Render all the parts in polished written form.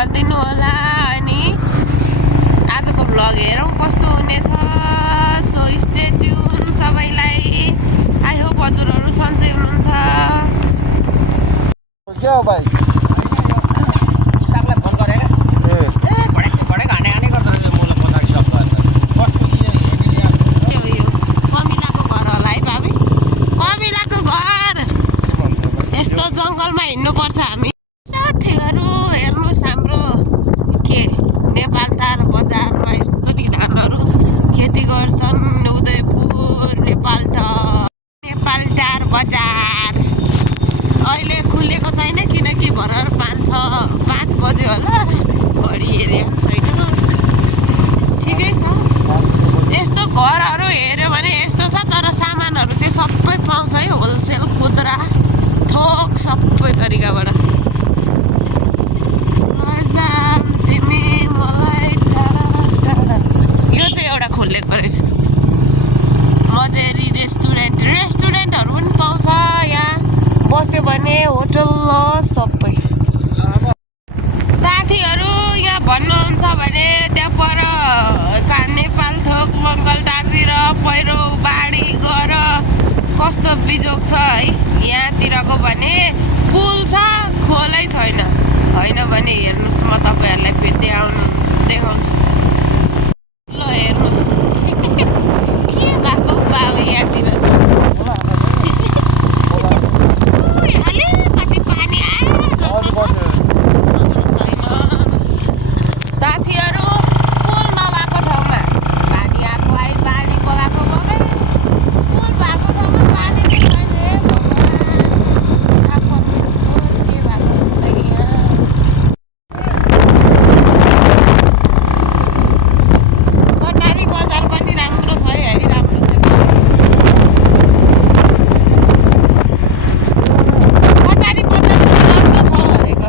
गरिदिनु होला अनि आजको भ्लग हेरौँ कस्तो हुनेछ। सो स्टे ट्युन सबैलाई। आई होप हजुरहरू सन्चै हुनुहुन्छ। के हो भाइ सागलाई फोन गरे घडेक हाने गर्दा मलाई पचास सब गर्छ कस्तो यो कमिलाको घर होला है बाबी। कमिलाको घर यस्तो जङ्गलमा हिँड्नुपर्छ हामी। साथीहरू हेर्नुहोस् हाम्रो के नेपाल टार बजारमा यस्तो धानहरू खेती गर्छन्। उदयपुर नेपाल टार बजार अहिले खुलेको छैन किनकि भर्खर 5 बज्यो होला। घडी हेरेको छैन। ठिकै छ यस्तो घरहरू हेऱ्यो भने यस्तो छ। तर सामानहरू चाहिँ सबै पाउँछ है। होलसेल खुद्रा थोक सबै तरिकाबाट। यो चाहिँ एउटा खोलेको रहेछ मजेरी रेस्टुरेन्टहरू पनि पाउँछ यहाँ बस्यो भने। होटल सबै साथीहरू यहाँ भन्नुहुन्छ भने त्यहाँ पर नेपाल थोक मङ्गलटारतिर पहिरो बाढी गएर कस्तो बिजोग छ है। यहाँतिरको भने पुल छ खोलै छैन। होइन भने हेर्नुहोस् म तपाईँहरूलाई फेरि देखाउँछु। ल हेर्नुहोस् के भएको बाबु यहाँतिर अलिकति पानी आयो साथीहरू। पुल नभएको ठाउँमा पानी आएको आइ पानी बगाएको बगाए। पुल भएको ठाउँमा पानी नै छैन। के भएको छ यहाँ। कटारी बजार पनि राम्रो छ है। राम्रो छ कटारी बजार राम्रो छ भनेको।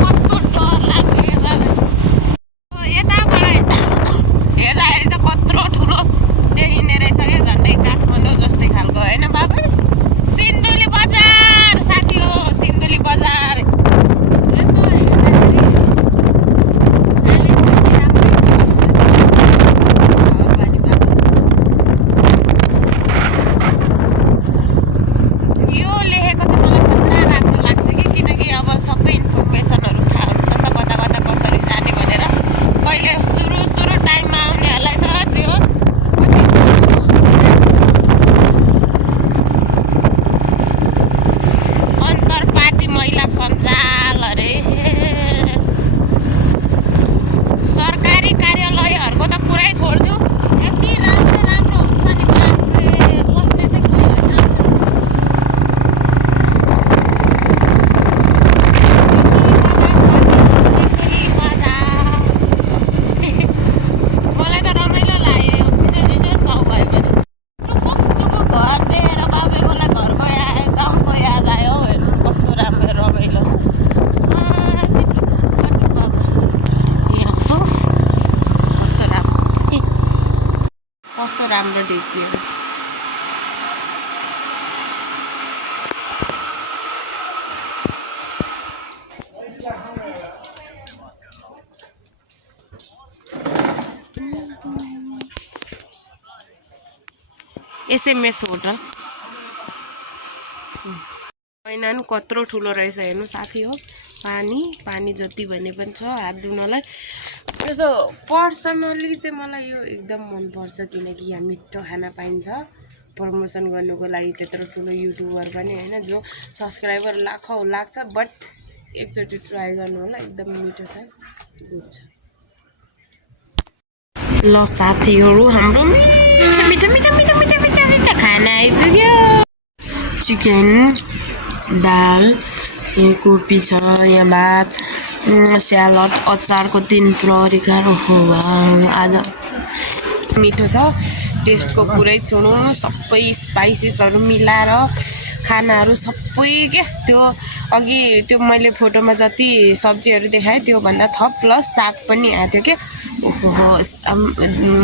कस्तो डर लाग्यो यताबाट हेर्दाखेरि त कत्रो ठुलो देखिने रहेछ क्या। झन्डै काठमाडौँ जस्तै खालको होइन बाबु। सिन्धुली बजार साथी हो। सिन्धुली बजार यसो हेर्दाखेरि यो लेखेको चाहिँ मलाई खतरा राम्रो लाग्छ कि किनकि अब सबै इन्फर्मेसनहरू थाहा हुन्छ नि त कता कता कसरी जाने भनेर। पहिले सुरु टाइममा आउनेहरूलाई त जे होस् अन्तर पार्टी महिला सञ्जाल अरे। सरकारी कार्यालयहरूको त कुरै छोडिदिउँ। यति राम्रो हुन्छ नि बाफरे बस्ने चाहिँ कोही होइन। मलाई त रमाइलो लाग्यो चिसो गाउँ भयो भने। टुपुक घर देखेर बाबे मलाई घरको गाउँको याद आयो। हेर्नु कस्तो राम्रो रमाइलो कस्तो राम्रो देखियो। एसएमएस होटल होइन नि कत्रो ठुलो रहेछ हेर्नु साथी हो। पानी जति भने पनि छ हात धुनलाई। यसो पर्सनली चाहिँ मलाई यो एकदम मनपर्छ किनकि यहाँ मिठो खाना पाइन्छ। प्रमोसन गर्नुको लागि त्यत्रो ठुलो युट्युबर पनि होइन जो सब्सक्राइबर लाखौँ लाग्छ बट एकचोटि ट्राई गर्नु होला। एकदम मिठो छ गुड छ। ल साथीहरू हाम्रो मिठो खाना आइपुग्यो। चिकन दाल यहाँ कोपी छ यहाँ भात स्यालड अचारको 3 प्रकार हो। आज मिठो छ टेस्टको कुरै छुनु। सबै स्पाइसेसहरू मिलाएर खानाहरू सबै क्या। त्यो अघि त्यो मैले फोटोमा जति सब्जीहरू देखाएँ त्योभन्दा थप प्लस साग पनि आएको थियो क्या। ओहो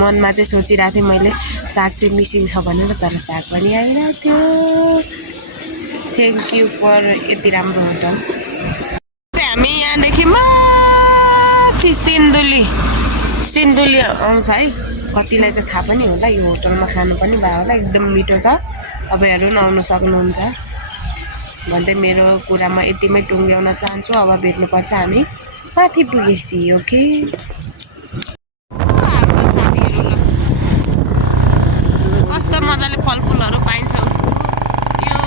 मनमा चाहिँ सोचिरहेको थिएँ मैले साग चाहिँ मिसिङ छ भनेर तर साग पनि आइरहेको थियो। थ्याङ्क यू फर यति राम्रो होटल चाहिँ हामी यहाँदेखि माथि सिन्धुली आउँछ है कतिलाई चाहिँ थाहा पनि होला यो होटलमा खानु पनि भयो होला एकदम मिठो छ तपाईँहरू पनि आउन सक्नुहुन्छ भन्दै मेरो कुरा म यतिमै टुङ्ग्याउन चाहन्छु अब भेट्नुपर्छ हामी माथि पुगेपछि ओके हाम्रो साथीहरू ल कस्तो मजाले फलफुलहरू पाइन्छ यो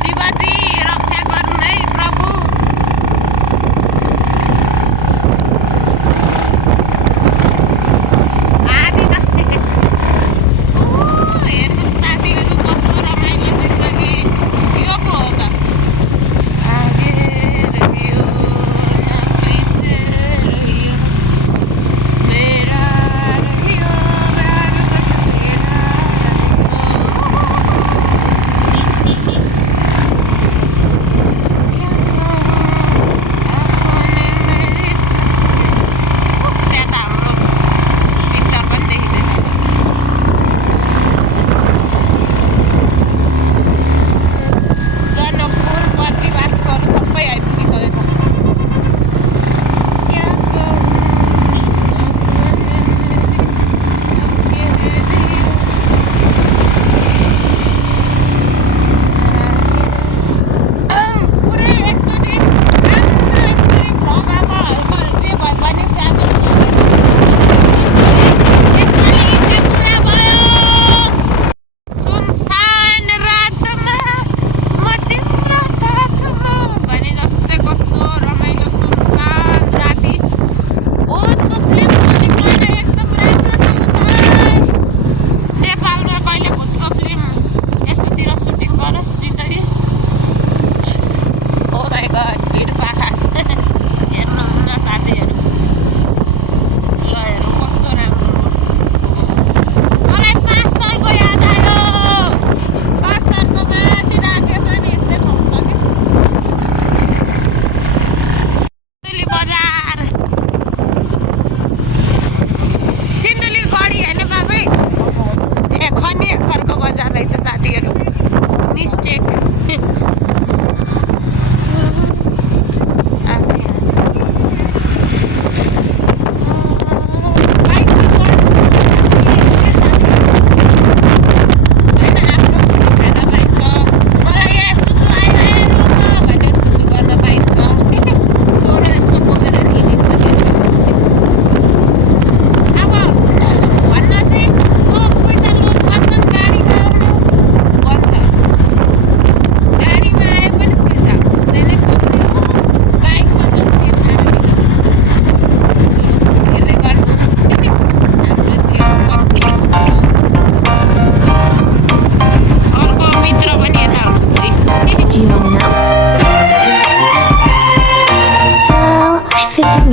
शिवजी रक्षा गर्नु है प्रभु आदि त हेर्नु साथीहरू कस्तो रमाइलो जिन्दगी यो पो हो त आगे रहियो पैसे रहियो मेरा रहियो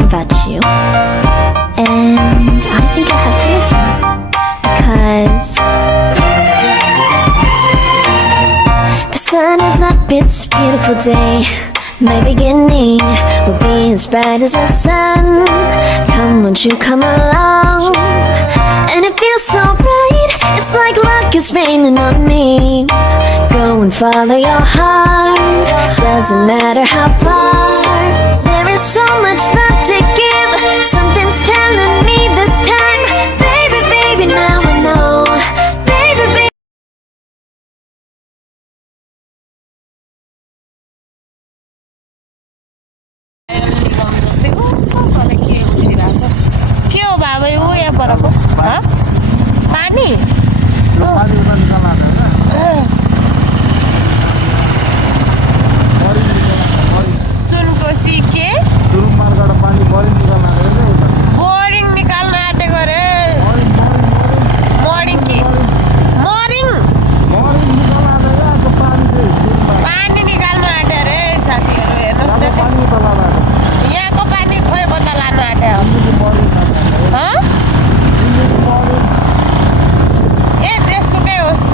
about you, and I think I have to listen, because the sun is up, it's a beautiful day. My beginning will be as bright as the sun. Come, won't you come along? And it feels so bright, it's like luck is raining on me. Go and follow your heart, doesn't matter how far. There is so much love to give, something's telling me this time. Baby, baby, now I know. Baby, baby. के हो बाबा ऊ यहाँ परको पानी सुनकोसी के boring निकाल्न आँटेको रे मरिङ कि मरिङ पानी निकाल्न आँट्यो रे साथीहरू हेर्नुहोस् त यहाँको पानी खोएको त लानु आँट्यो ए जेसुकै होस्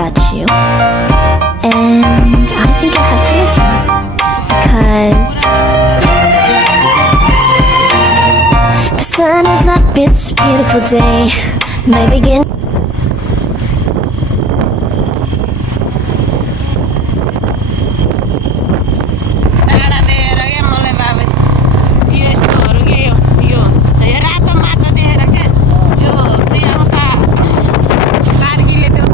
about you. And I think I have to listen. Because the sun is up, it's a beautiful day. My begin. टाढा देखेर क्या मलाई बाबे यो यस्तोहरू के यो रातो माटो देखेर क्या यो प्रियङ्का कार्कीले त्यो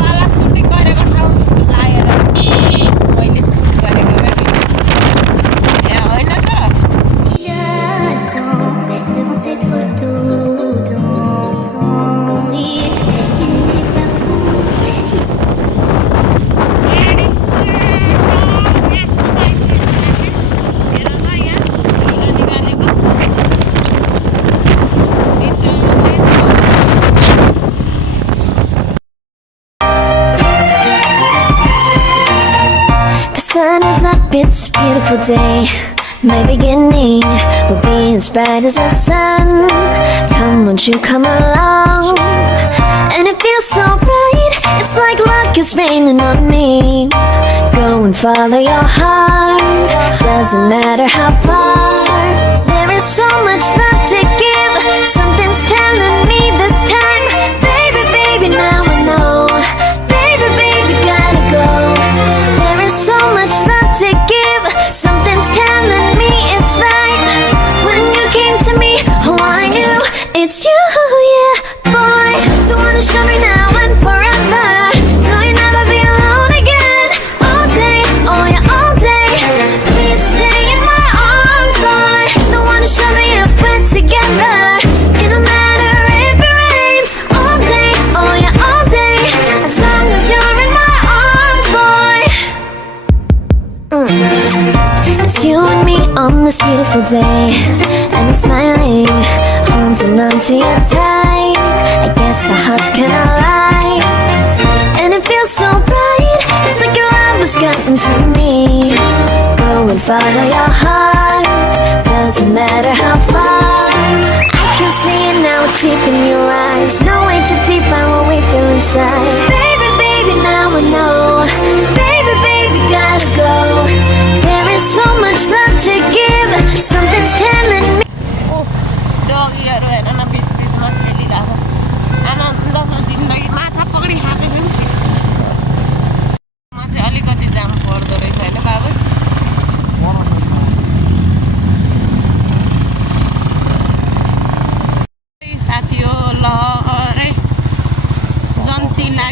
वाला सुटिङ गरेको ठाउँ जस्तो लागेर मैले सुट गरेको क्या होइन त Devant cette photo dans ton lit, il n'est pas fou. The sun is up, it's a beautiful day. My beginning will be as bright as the sun. Come, won't you come along? And it feels so bright, it's like luck is raining on me. Go and follow your heart, doesn't matter how far. There is so much love to give, something's telling me this time. Baby, baby, now I know. Baby, baby, gotta go. There is so much love to give, something's telling me it's right. When you came to me, oh I knew it's you, yeah, boy. The one to show me now and forever. No, you'll never be alone again. All day, oh yeah, all day. Please stay in my arms, boy. The one to show me if we're together. It don't matter if it rains. All day, oh yeah, all day. As long as you're in my arms, boy. It's you and me on this beautiful day, and it's smiling, holding on to you tight. I guess our hearts cannot lie, and it feels so bright. It's like your love has gotten to me. Go and follow your heart, doesn't matter how far. I can see it now, it's deep in your eyes. No way to define what we feel inside. Baby, baby, now I know. Baby, baby, gotta go. There is so much love to give, something's telling me. डगीहरू हेर न बिच बिचमा खेलिरहेको आनन्द जस्तो जिन्दगी माछा पक्री खाएको छु म चाहिँ अलिकति जाम पर्दो रहेछ होइन बाबु साथी हो ल अरे जन्तीलाई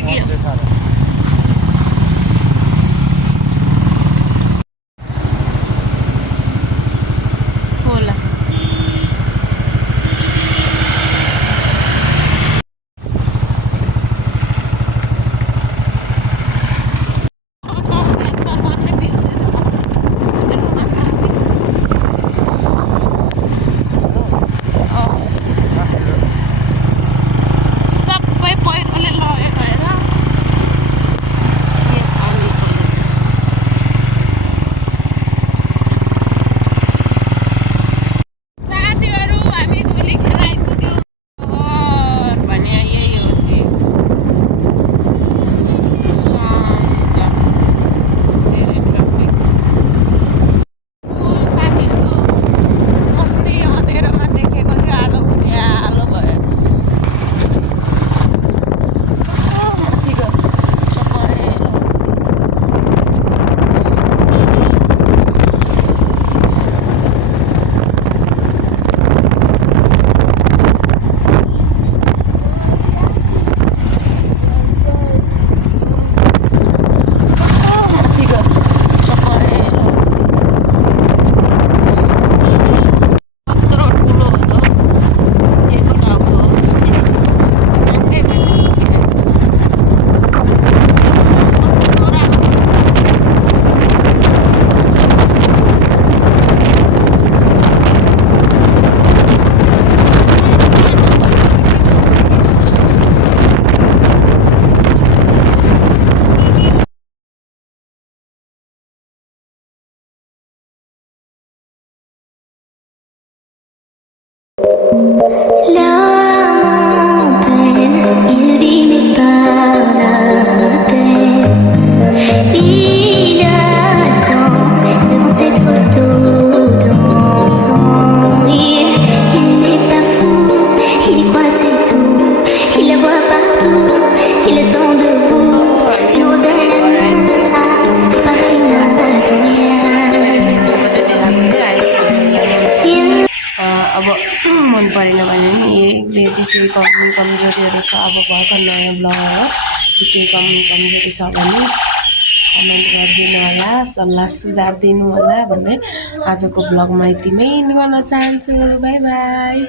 मन परेन भने नि केही कमजोरीहरू छ अब भर्खर नयाँ ब्लग हो केही कमजोरी छ भने कमेन्ट गरिदिनु होला सल्लाह सुझाव दिनु होला भन्दै आजको ब्लगमा यतिमै गर्न चाहन्छु बाई बाई